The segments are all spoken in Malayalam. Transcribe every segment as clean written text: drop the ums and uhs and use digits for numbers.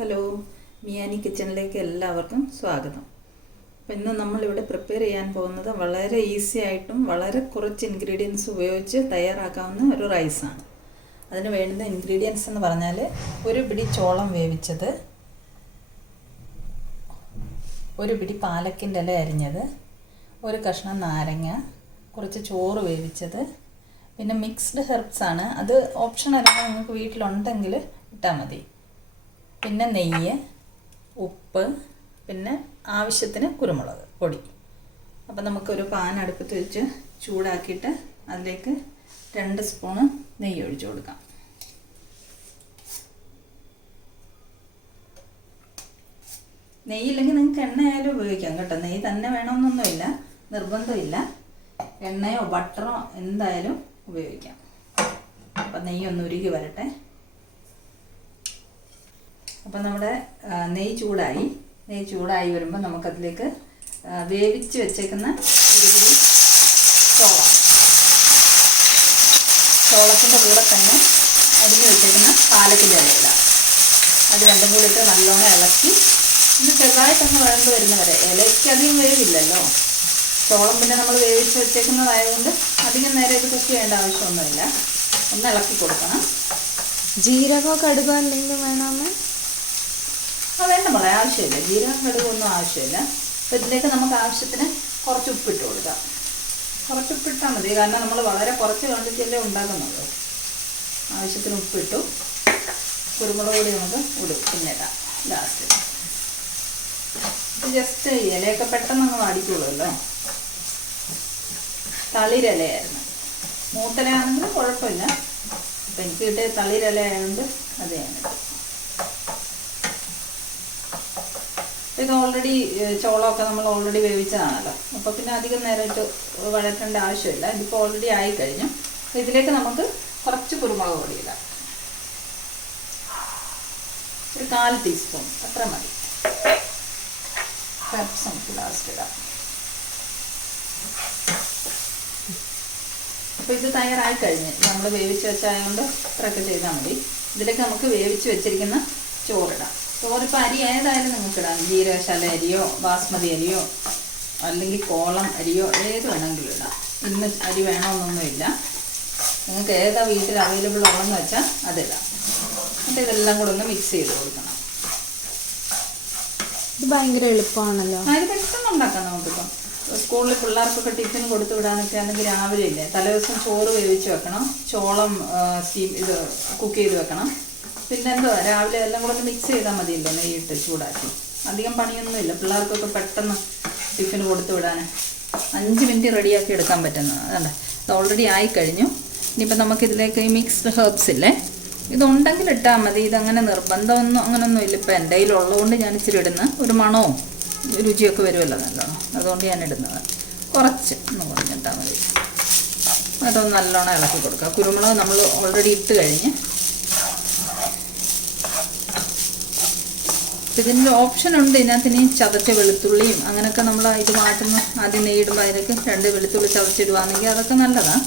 ഹലോ, മിയാനി കിച്ചണിലേക്ക് എല്ലാവർക്കും സ്വാഗതം. അപ്പോൾ ഇന്ന് നമ്മളിവിടെ പ്രിപ്പയർ ചെയ്യാൻ പോകുന്നത് വളരെ ഈസി ആയിട്ടും വളരെ കുറച്ച് ഇൻഗ്രീഡിയൻസ് ഉപയോഗിച്ച് തയ്യാറാക്കാവുന്ന ഒരു റൈസാണ്. അതിന് വേണ്ടുന്ന ഇൻഗ്രീഡിയൻസ് എന്ന് പറഞ്ഞാൽ ഒരു പിടി ചോളം വേവിച്ചത്, ഒരു പിടി പാലക്കിൻ്റെ ഇല അരിഞ്ഞത്, ഒരു കഷ്ണം നാരങ്ങ, കുറച്ച് ചോറ് വേവിച്ചത്, പിന്നെ മിക്സ്ഡ് ഹെർബ്സാണ്. അത് ഓപ്ഷനല്ല, നിങ്ങൾക്ക് വീട്ടിലുണ്ടെങ്കിൽ ഇട്ടാൽ മതി. പിന്നെ നെയ്യ്, ഉപ്പ്, പിന്നെ ആവശ്യത്തിന് കുരുമുളക് പൊടി. അപ്പം നമുക്കൊരു പാൻ അടുപ്പത്ത് വെച്ച് ചൂടാക്കിയിട്ട് അതിലേക്ക് 2 സ്പൂണ് നെയ്യ് ഒഴിച്ചു കൊടുക്കാം. നെയ്യില്ലെങ്കിൽ നിങ്ങൾക്ക് എണ്ണയായാലും ഉപയോഗിക്കാം കേട്ടോ. നെയ്യ് തന്നെ വേണമെന്നൊന്നുമില്ല, നിർബന്ധമില്ല. എണ്ണയോ ബട്ടറോ എന്തായാലും ഉപയോഗിക്കാം. അപ്പം നെയ്യൊന്ന് ഉരുകി വരട്ടെ. അപ്പം നമ്മുടെ നെയ്യ് ചൂടായി വരുമ്പോൾ നമുക്കതിലേക്ക് വേവിച്ച് വെച്ചേക്കുന്ന ഒരു പിടി ചോളത്തിൻ്റെ കൂടെ തന്നെ അരിഞ്ഞ് വെച്ചേക്കുന്ന പാലക്കിൻ്റെ ഇല, അത് രണ്ടും കൂടി ഇട്ട് നല്ലോണം ഇളക്കി ഒന്ന് ചെറുതായിട്ടൊന്ന് വഴണ്ട് വരുന്നവരെ. ഇലയ്ക്ക് അധികം വേവില്ലല്ലോ, ചോളം പിന്നെ നമ്മൾ വേവിച്ച് വെച്ചേക്കുന്നതായതുകൊണ്ട് അധികം നേരം ഇത് കുക്ക് ചെയ്യേണ്ട ആവശ്യമൊന്നുമില്ല. ഒന്ന് ഇളക്കി കൊടുക്കണം. ജീരകമോ കടുകോ എന്തെങ്കിലും വേണമെന്ന് വേണ്ട മോളെ, ആവശ്യമില്ല. ജീരകം കടുകൊന്നും ആവശ്യമില്ല. അപ്പോൾ ഇതിലേക്ക് നമുക്ക് ആവശ്യത്തിന് കുറച്ച് ഉപ്പിട്ട് കൊടുക്കാം. കുറച്ച് ഉപ്പിട്ടാൽ മതി, കാരണം നമ്മൾ വളരെ കുറച്ച് ക്വാണ്ടിറ്റിയല്ലേ ഉണ്ടാക്കുന്നുള്ളൂ. ആവശ്യത്തിന് ഉപ്പിട്ടു. കുരുമുളക് പൊടി നമുക്ക് പിന്നിടാം ലാസ്റ്റ്. ഇത് ജസ്റ്റ് ഇലയൊക്കെ പെട്ടെന്ന് അങ്ങ് വാടിക്കുള്ളൂല്ലോ. തളിരിലയായിരുന്നു, മൂത്തലയാണെങ്കിൽ കുഴപ്പമില്ല. അപ്പം എനിക്ക് കിട്ടിയ തളിരില ആയതുകൊണ്ട് അത് ഞാനിട്ടു. ഇത് ഓൾറെഡി ചോളമൊക്കെ നമ്മൾ ഓൾറെഡി വേവിച്ചതാണല്ലോ, അപ്പോൾ പിന്നെ അധികം നേരമായിട്ട് വഴറ്റേണ്ട ആവശ്യമില്ല. ഇതിപ്പോൾ ഓൾറെഡി ആയിക്കഴിഞ്ഞു. ഇതിലേക്ക് നമുക്ക് കുറച്ച് കുരുമുളക് പൊടി ഇടാം. ഒരു 1/4 ടീസ്പൂൺ അത്ര മതി. പെപ്സ് നമുക്ക് ലാസ്റ്റ് ഇടാം. അപ്പോൾ ഇത് തയ്യാറായി കഴിഞ്ഞ് നമ്മൾ വേവിച്ച് വെച്ചായതുകൊണ്ട് ഇത്രയൊക്കെ ചെയ്താൽ മതി. ഇതിലേക്ക് നമുക്ക് വേവിച്ച് വെച്ചിരിക്കുന്ന ചോറിടാം. ചോറിപ്പോൾ അരി ഏതായാലും നിങ്ങൾക്ക് ഇടാം. ജീരകശാല അരിയോ ബാസ്മതി അരിയോ അല്ലെങ്കിൽ കോളം അരിയോ ഏത് വേണമെങ്കിലും ഇടാം. ഇന്ന് അരി വേണമെന്നൊന്നുമില്ല. നിങ്ങൾക്ക് ഏതാ വീട്ടിൽ അവൈലബിൾ ഉള്ളതെന്ന് വെച്ചാൽ അതിടാം. എന്നിട്ട് ഇതെല്ലാം കൂടെ ഒന്ന് മിക്സ് ചെയ്ത് കൊടുക്കണം. ഇത് ഭയങ്കര എളുപ്പമാണല്ലോ. ഇത് പെട്ടെന്ന് ഉണ്ടാക്കാം. നമുക്കിപ്പം സ്കൂളിൽ പിള്ളേർക്കൊക്കെ ടിഫിൻ കൊടുത്തു വിടാനൊക്കെ ആണെങ്കിൽ രാവിലെ ഇല്ലേ, തലേദിവസം ചോറ് വേവിച്ച് വെക്കണം, ചോളം കുക്ക് ചെയ്ത് വെക്കണം. പിന്നെ എന്തുവാ, രാവിലെ എല്ലാം കൂടെ ഒന്ന് മിക്സ് ചെയ്താൽ മതിയല്ലോ, നെയ്യിട്ട് ചൂടാക്കി. അധികം പണിയൊന്നുമില്ല. പിള്ളേർക്കൊക്കെ പെട്ടെന്ന് ടിഫിന് കൊടുത്തു വിടാൻ 5 മിനിറ്റ് റെഡിയാക്കി എടുക്കാൻ പറ്റുന്നത്. അതല്ല, ഇത് ഓൾറെഡി ആയിക്കഴിഞ്ഞു. ഇനിയിപ്പോൾ നമുക്കിതിലേക്ക് ഈ മിക്സ്ഡ് ഹെർബ്സ് ഇല്ലേ, ഇതുണ്ടെങ്കിൽ ഇട്ടാൽ മതി. ഇതങ്ങനെ നിർബന്ധമൊന്നും അങ്ങനൊന്നും ഇല്ല. ഇപ്പോൾ എൻ്റെ കയ്യിലുള്ളതുകൊണ്ട് ഞാൻ ഇച്ചിരി ഇടുന്ന ഒരു മണവും രുചിയൊക്കെ വരുമല്ലോ നല്ലോണം, അതുകൊണ്ട് ഞാൻ ഇടുന്നത്. കുറച്ച് ഒന്ന് കുറഞ്ഞിട്ടാൽ മതി. അതൊന്ന് നല്ലോണം ഇളക്കി കൊടുക്കുക. കുരുമുളക് നമ്മൾ ഓൾറെഡി ഇട്ട് കഴിഞ്ഞ്. ഇതിൻ്റെ ഓപ്ഷനുണ്ട് ഇതിനകത്ത്. ഇനി ചതച്ച വെളുത്തുള്ളിയും അങ്ങനെയൊക്കെ നമ്മൾ ഇത് മാറ്റുന്ന ആദ്യം നെയ്യിടുമ്പോൾ അതിലേക്ക് 2 വെളുത്തുള്ളി ചതച്ചിടുകയാണെങ്കിൽ അതൊക്കെ നല്ലതാണ്.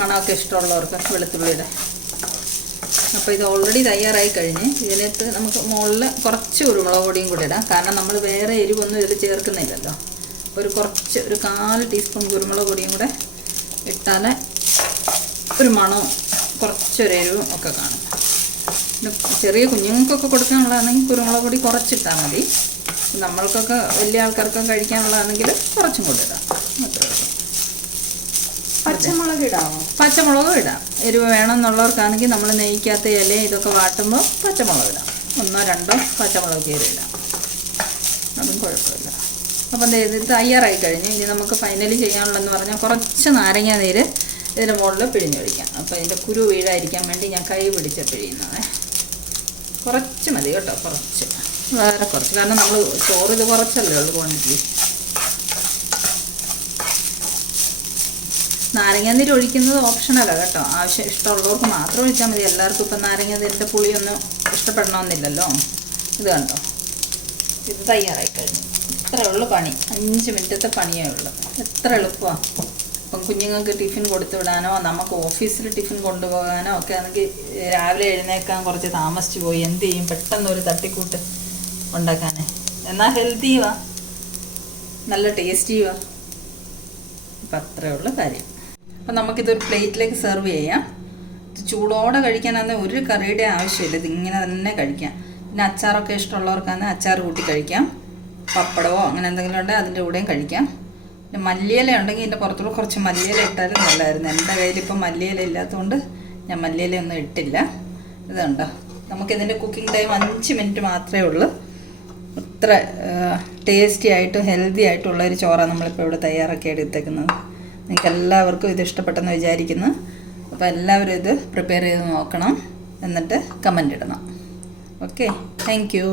മണമൊക്കെ ഇഷ്ടമുള്ളവർക്ക് വെളുത്തുള്ളിയുടെ. അപ്പോൾ ഇത് ഓൾറെഡി തയ്യാറായി കഴിഞ്ഞ് ഇതിനകത്ത് നമുക്ക് മുകളിൽ കുറച്ച് കുരുമുളക് പൊടിയും കൂടി ഇടാം. കാരണം നമ്മൾ വേറെ എരിവൊന്നും ഇതിൽ ചേർക്കുന്നില്ലല്ലോ. ഒരു 1/4 ടീസ്പൂൺ കുരുമുളക് പൊടിയും കൂടെ ഇട്ടാൽ ഒരു മണവും കുറച്ചൊരു എരിവും ഒക്കെ കാണും. ചെറിയ കുഞ്ഞുങ്ങൾക്കൊക്കെ കൊടുക്കാനുള്ളതാണെങ്കിൽ കുരുമുളക് പൊടി കുറച്ചിട്ടാൽ മതി. നമ്മൾക്കൊക്കെ വലിയ ആൾക്കാർക്കൊക്കെ കഴിക്കാനുള്ളതാണെങ്കിൽ കുറച്ചും കൂടി ഇടാം. അത്രേ ഉള്ളൂ. പച്ചമുളക് ഇടാമോ? പച്ചമുളകും ഇടാം. എരിവ് വേണമെന്നുള്ളവർക്കാണെങ്കിൽ നമ്മൾ നെയ്ക്കകത്ത് ഇല ഇതൊക്കെ വാട്ടുമ്പോൾ പച്ചമുളക് ഇടാം. 1-2 പച്ചമുളക് കീറി ഇടാം, അതും കുഴപ്പമില്ല. അപ്പം ഇത് തയ്യാറായി കഴിഞ്ഞ് ഇനി നമുക്ക് ഫൈനലി ചെയ്യാനുള്ളതെന്ന് പറഞ്ഞാൽ കുറച്ച് നാരങ്ങ നീര് ഇതിൻ്റെ മുകളിൽ പിഴിഞ്ഞൊഴിക്കാം. അപ്പോൾ ഇതിൻ്റെ കുരു വീഴാതിരിക്കാൻ വേണ്ടി ഞാൻ കൈ പിടിച്ച പിഴിയുന്നത്. കുറച്ച് മതി കേട്ടോ, കുറച്ച്, വളരെ കുറച്ച്. കാരണം നമ്മൾ ചോറ് ഇത് കുറച്ചല്ലേ ഉള്ളൂ ക്വാണ്ടിറ്റി. നാരങ്ങാനീര് ഒഴിക്കുന്നത് ഓപ്ഷനല്ല കേട്ടോ, ആവശ്യം ഇഷ്ടമുള്ളവർക്ക് മാത്രം ഒഴിച്ചാൽ മതി. എല്ലാവർക്കും ഇപ്പം നാരങ്ങാനീരിൻ്റെ പുളിയൊന്നും ഇഷ്ടപ്പെടണമെന്നില്ലല്ലോ. ഇത് കണ്ടോ, ഇത് തയ്യാറായി കഴിഞ്ഞു. ഇത്രയേ ഉള്ളൂ പണി. 5 മിനിറ്റത്തെ പണിയേ ഉള്ളൂ. എത്ര എളുപ്പമാണ്. അപ്പം കുഞ്ഞുങ്ങൾക്ക് ടിഫിൻ കൊടുത്തു വിടാനോ നമുക്ക് ഓഫീസിൽ ടിഫിൻ കൊണ്ടുപോകാനോ ഒക്കെ ആണെങ്കിൽ രാവിലെ എഴുന്നേക്കാൻ കുറച്ച് താമസിച്ചു പോയി. എന്ത് ചെയ്യും? പെട്ടെന്ന് ഒരു തട്ടിക്കൂട്ട് ഉണ്ടാക്കാനേ. എന്നാൽ ഹെൽത്തിയുവാ, നല്ല ടേസ്റ്റിയുവാ. അപ്പം അത്രയേ ഉള്ളൂ കാര്യം. അപ്പം നമുക്കിതൊരു പ്ലേറ്റിലേക്ക് സെർവ് ചെയ്യാം. ചൂടോടെ കഴിക്കാനാണെങ്കിൽ ഒരു കറിയുടെ ആവശ്യമില്ല, ഇതിങ്ങനെ തന്നെ കഴിക്കാം. പിന്നെ അച്ചാറൊക്കെ ഇഷ്ടമുള്ളവർക്കാണെങ്കിൽ അച്ചാർ കൂട്ടി കഴിക്കാം. പപ്പടമോ അങ്ങനെ എന്തെങ്കിലും ഉണ്ടെങ്കിൽ അതിൻ്റെ കൂടെയും കഴിക്കാം. പിന്നെ മല്ലിയില ഉണ്ടെങ്കിൽ ഇതിൻ്റെ പുറത്തുകൂടെ കുറച്ച് മല്ലിയില ഇട്ടാലും നല്ലതായിരുന്നു. എൻ്റെ കയ്യിലിപ്പം മല്ലിയില ഇല്ലാത്തതുകൊണ്ട് ഞാൻ മല്ലിയിലയൊന്നും ഇട്ടില്ല. ഇതുണ്ടോ, നമുക്കിതിൻ്റെ കുക്കിംഗ് ടൈം 5 മിനിറ്റ് മാത്രമേ ഉള്ളൂ. അത്ര ടേസ്റ്റി ആയിട്ടും ഹെൽത്തി ആയിട്ടുള്ള ഒരു ചോറാണ് നമ്മളിപ്പോൾ ഇവിടെ തയ്യാറാക്കി എടുത്തേക്കുന്നത്. നിങ്ങൾക്ക് എല്ലാവർക്കും ഇത് ഇഷ്ടപ്പെട്ടെന്ന് വിചാരിക്കുന്നു. അപ്പോൾ എല്ലാവരും ഇത് പ്രിപ്പയർ ചെയ്ത് നോക്കണം, എന്നിട്ട് കമൻ്റ് ഇടണം. Okay, thank you.